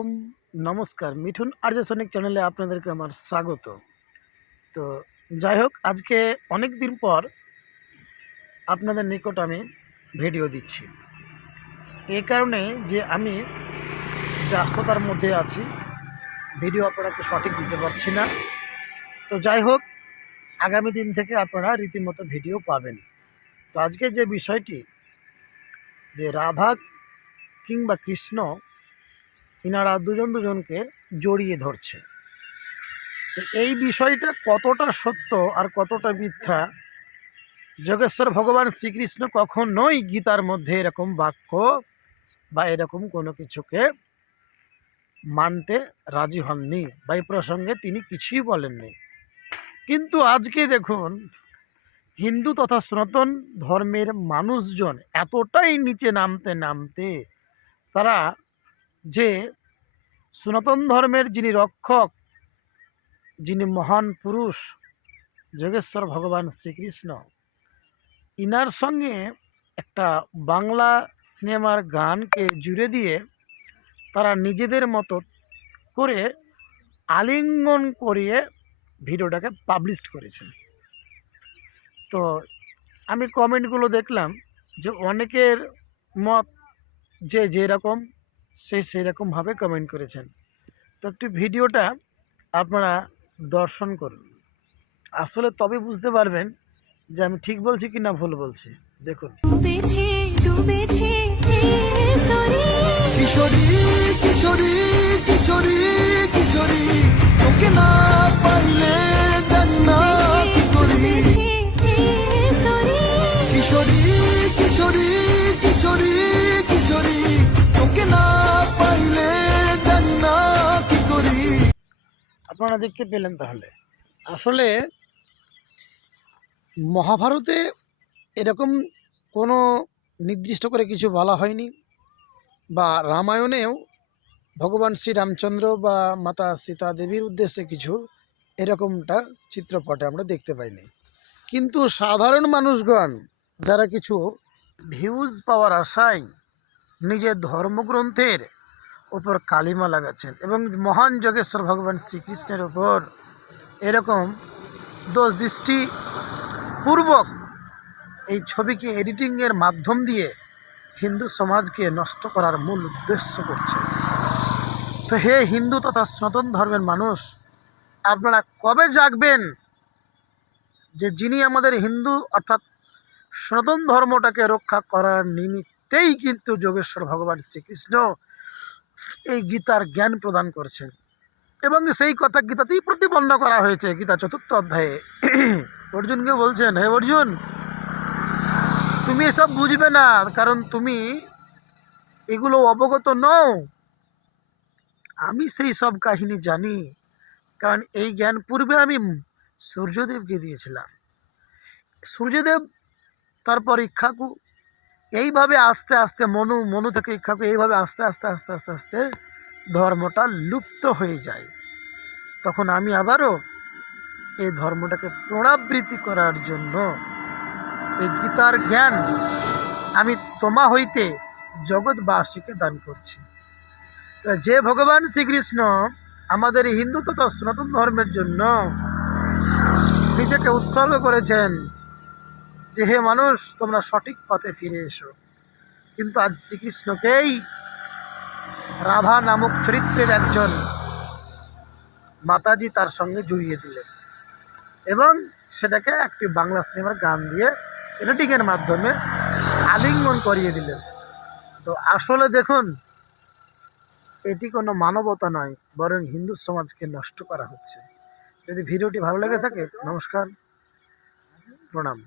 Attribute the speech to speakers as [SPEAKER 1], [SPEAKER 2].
[SPEAKER 1] ওম। নমস্কার, মিঠুন আর্য সৈনিক চ্যানেলে আপনাদেরকে আমার স্বাগত। তো যাই হোক, আজকে অনেক দিন পর আপনাদের নিকট আমি ভিডিও দিচ্ছি। এই কারণে যে আমি ব্যস্ততার মধ্যে আছি ভিডিও আপনাকে সঠিক দিতে পারছি না। তো যাই হোক, আগামী দিন থেকে আপনারা রীতিমতো ভিডিও পাবেন। তো আজকে যে বিষয়টি, যে রাধা কিংবা কৃষ্ণ ইনারা দুজন দুজনকে জড়িয়ে ধরছে। তো এই বিষয়টা কতটা সত্য আর কতটা মিথ্যা, যোগেশ্বর ভগবান শ্রীকৃষ্ণ কখনোই গীতার মধ্যে এরকম বাক্য বা এরকম কোনো কিছুকে মানতে রাজি হননি বা এই প্রসঙ্গে তিনি কিছুই বলেননি। কিন্তু আজকে দেখুন, হিন্দু তথা সনাতন ধর্মের মানুষজন এতটাই নিচে নামতে নামতে তারা যে সনাতন ধর্মের যিনি রক্ষক, যিনি মহান পুরুষ, যোগেশ্বর ভগবান শ্রীকৃষ্ণ, ইনার সঙ্গে একটা বাংলা সিনেমার গানকে জুড়ে দিয়ে তারা নিজেদের মতো করে আলিঙ্গন করিয়ে ভিডিওটাকে পাবলিশ করেছেন। তো আমি কমেন্টগুলো দেখলাম যে অনেকের মত যে যেরকম সে সেরকমভাবে কমেন্ট করেছেন। তো একটু ভিডিওটা আপনারা দর্শন করুন। আসলে তবে বুঝতে পারবেন যে আমি ঠিক বলছি কি না ভুল বলছি। দেখুন।
[SPEAKER 2] কিশোরী কিশোরী কিশোরী কিশোরী তোকে না পাইলে জানি না কি করি।
[SPEAKER 3] ডুবেছে এ তরি।
[SPEAKER 2] কিশোরী কিশোরী কিশোরী
[SPEAKER 1] আপনারা দেখতে পেলেন তাহলে? আসলে মহাভারতে এরকম কোনো নির্দিষ্ট করে কিছু বলা হয়নি বা রামায়ণেও ভগবান শ্রীরামচন্দ্র বা মাতা সীতা দেবীর উদ্দেশ্যে কিছু এরকমটা চিত্রপটে আমরা দেখতে পাইনি। কিন্তু সাধারণ মানুষগণ যারা কিছু ভিউজ পাওয়ার আশায় নিজের ধর্মগ্রন্থের ওপর কালিমা লাগাচ্ছেন এবং মহান যোগেশ্বর ভগবান শ্রীকৃষ্ণের ওপর এরকম দোষ দৃষ্টি পূর্বক এই ছবিকে এডিটিংয়ের মাধ্যম দিয়ে হিন্দু সমাজকে নষ্ট করার মূল উদ্দেশ্য করছে। তো হে হিন্দু তথা সনাতন ধর্মের মানুষ, আপনারা কবে জাগবেন যে যিনি আমাদের হিন্দু অর্থাৎ সনাতন ধর্মটাকে রক্ষা করার নিমিত্তেই কিন্তু যোগেশ্বর ভগবান শ্রীকৃষ্ণ এই গীতার জ্ঞান প্রদান করছেন। এবং সেই কথা গীতাতেই প্রতিপন্ন করা হয়েছে, গীতা চতুর্থ অধ্যায়ে। অর্জুনকে বলছেন, হে অর্জুন, তুমি এসব বুঝবে না, কারণ তুমি এগুলো অবগত নও। আমি সেই সব কাহিনী জানি, কারণ এই জ্ঞান পূর্বে আমি সূর্যদেবকে দিয়েছিলাম। সূর্যদেব তারপর ইক্ষাকু এইভাবে আস্তে আস্তে মনু মনু থেকে ইক্ষাকু এইভাবে আস্তে আস্তে আস্তে আস্তে আস্তে ধর্মটা লুপ্ত হয়ে যায়। তখন আমি আবারও এই ধর্মটাকে পুনরাবৃত্তি করার জন্য এই গীতার জ্ঞান আমি তোমা হইতে জগৎবাসীকে দান করছি। যে ভগবান শ্রীকৃষ্ণ আমাদের হিন্দু তথা সনাতন ধর্মের জন্য নিজেকে উৎসর্গ করেছেন যে হে মানুষ, তোমরা সঠিক পথে ফিরে এসো। কিন্তু আজ শ্রীকৃষ্ণকেই রাধা নামক চরিত্রের একজন মাতাজি তার সঙ্গে জড়িয়ে দিলেন এবং সেটাকে একটি বাংলা সিনেমার গান দিয়ে এডিটিংয়ের মাধ্যমে আলিঙ্গন করিয়ে দিলেন। তো আসলে দেখুন, এটি কোনো মানবতা নয়, বরং হিন্দু সমাজকে নষ্ট করা হচ্ছে। যদি ভিডিওটি ভালো লেগে থাকে, নমস্কার, প্রণাম।